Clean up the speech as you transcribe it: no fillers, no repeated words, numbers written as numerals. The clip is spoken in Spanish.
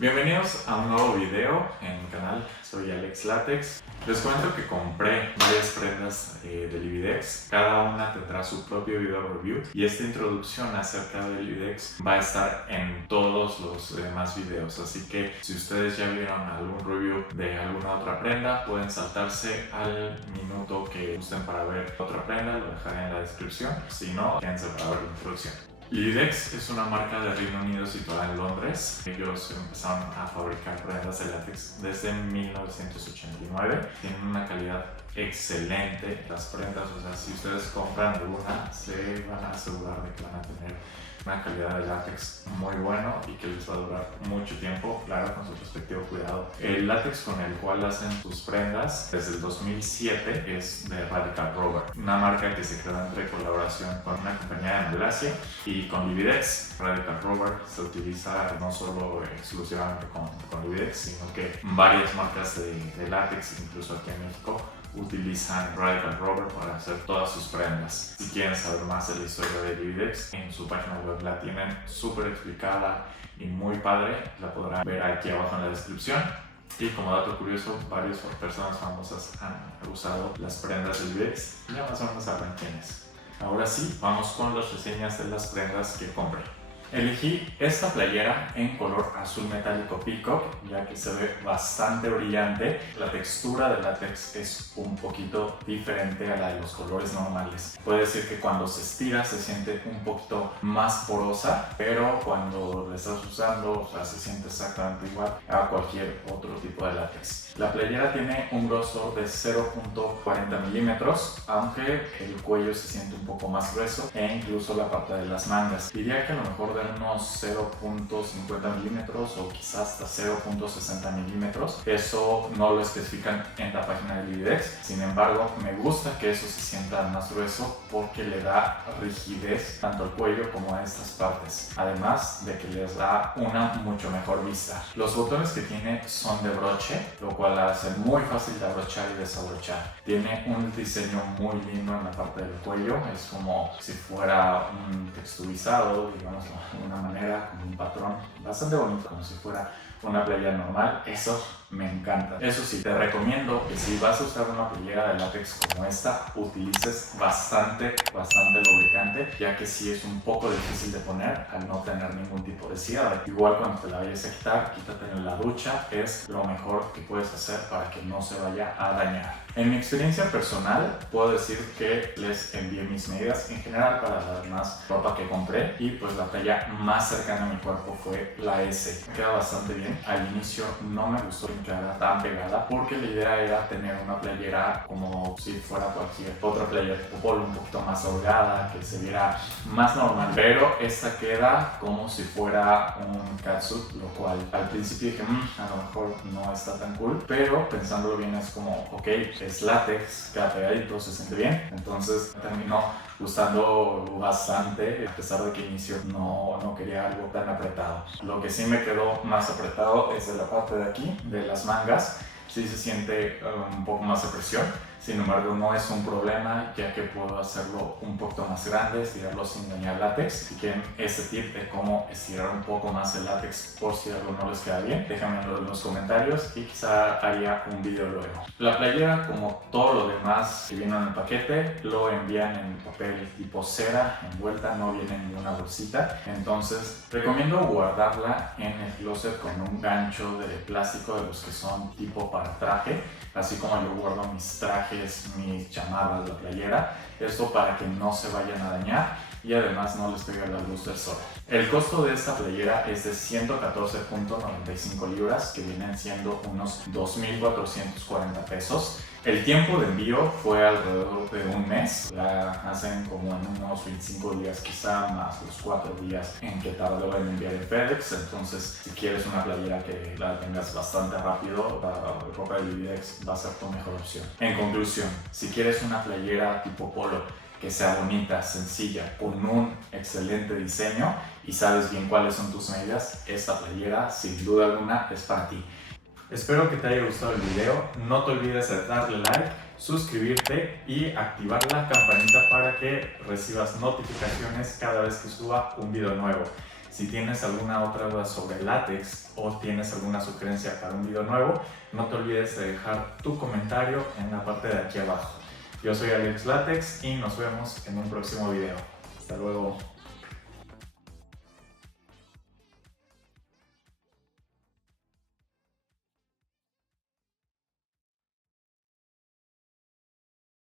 Bienvenidos a un nuevo video en mi canal, soy Alex Latex. Les cuento que compré varias prendas de Libidex, cada una tendrá su propio video review y esta introducción acerca de Libidex va a estar en todos los demás videos, así que si ustedes ya vieron algún review de alguna otra prenda pueden saltarse al minuto que gusten para ver otra prenda, lo dejaré en la descripción, si no, quédense para ver la introducción. Libidex es una marca de Reino Unido situada en Londres. Ellos empezaron a fabricar prendas de látex desde 1989. Tienen una calidad excelente las prendas, o sea, si ustedes compran alguna se van a asegurar de que van a tener una calidad de látex muy bueno y que les va a durar mucho tiempo, claro, con su respectivo cuidado. El látex con el cual hacen sus prendas desde el 2007 es de Radical Rubber, una marca que se creó entre colaboración con una compañía de Malasia y con Libidex. Radical Rubber se utiliza no solo exclusivamente con Libidex, sino que varias marcas de látex, incluso aquí en México, utilizan Radical Rubber para hacer todas sus prendas. Si quieren saber más de la historia de Libidex, en su página web la tienen súper explicada y muy padre, la podrán ver aquí abajo en la descripción. Y como dato curioso, varias personas famosas han usado las prendas de Libidex y ya más o menos saben quiénes. Ahora sí, vamos con las reseñas de las prendas que compré. Elegí esta playera en color azul metálico peacock, ya que se ve bastante brillante. La textura del látex es un poquito diferente a la de los colores normales. Puede decir que cuando se estira se siente un poquito más porosa, pero cuando la estás usando, o sea, se siente exactamente igual a cualquier otro tipo de látex. La playera tiene un grosor de 0.40 milímetros, aunque el cuello se siente un poco más grueso e incluso la parte de las mangas. Diría que a lo mejor de unos 0.50 milímetros o quizás hasta 0.60 milímetros. Eso no lo especifican en la página de Libidex. Sin embargo, me gusta que eso se sienta más grueso porque le da rigidez tanto al cuello como a estas partes. Además de que les da una mucho mejor vista. Los botones que tiene son de broche, lo cual la hace muy fácil de abrochar y desabrochar. Tiene un diseño muy lindo en la parte del cuello. Es como si fuera un texturizado, digamos, de una manera, como un patrón bastante bonito, como si fuera una playera normal. Eso me encanta. Eso sí, te recomiendo que si vas a usar una playera de látex como esta, utilices bastante lubricante, ya que sí es un poco difícil de poner al no tener ningún tipo de cierre. Igual cuando te la vayas a quitar, quítate en la ducha, es lo mejor que puedes hacer para que no se vaya a dañar. En mi experiencia personal, puedo decir que les envié mis medidas en general para la demás ropa que compré y pues la talla más cercana a mi cuerpo fue la S. Me queda bastante bien. Al inicio no me gustó que quedara tan pegada porque la idea era tener una playera como si fuera cualquier otra playera tipo polo, un poquito más holgada, que se viera más normal, pero esta queda como si fuera un catsuit, lo cual al principio dije, a lo mejor no está tan cool, pero pensándolo bien es como, ok, es látex, queda pegadito, se siente bien, entonces terminó gustando bastante, a pesar de que inicio no quería algo tan apretado. Lo que sí me quedó más apretado es de la parte de aquí, de las mangas. Sí se siente un poco más de presión, sin embargo no es un problema, ya que puedo hacerlo un poquito más grande, estirarlo sin dañar látex. Si quieren este tip de cómo estirar un poco más el látex por si algo no les queda bien, déjenmelo en los comentarios y quizá haría un video luego. La playera, como todo lo demás que viene en el paquete, lo envían en papel tipo cera, envuelta, no viene en ninguna bolsita. Entonces recomiendo guardarla en el closet con un gancho de plástico de los que son tipo para traje, así como yo guardo mis trajes, mis chamarras, la playera, esto para que no se vayan a dañar y además no les pegue la luz del sol. El costo de esta playera es de 114.95 libras, que vienen siendo unos 2.440 pesos. El tiempo de envío fue alrededor de un mes, la hacen como en unos 25 días quizá, más los 4 días en que tardó en enviar el FedEx. Entonces si quieres una playera que la tengas bastante rápido, la ropa de Libidex va a ser tu mejor opción. En conclusión, si quieres una playera tipo polo que sea bonita, sencilla, con un excelente diseño y sabes bien cuáles son tus medidas, esta playera sin duda alguna es para ti. Espero que te haya gustado el video, no te olvides de darle like, suscribirte y activar la campanita para que recibas notificaciones cada vez que suba un video nuevo. Si tienes alguna otra duda sobre látex o tienes alguna sugerencia para un video nuevo, no te olvides de dejar tu comentario en la parte de aquí abajo. Yo soy Alex Latex y nos vemos en un próximo video. Hasta luego.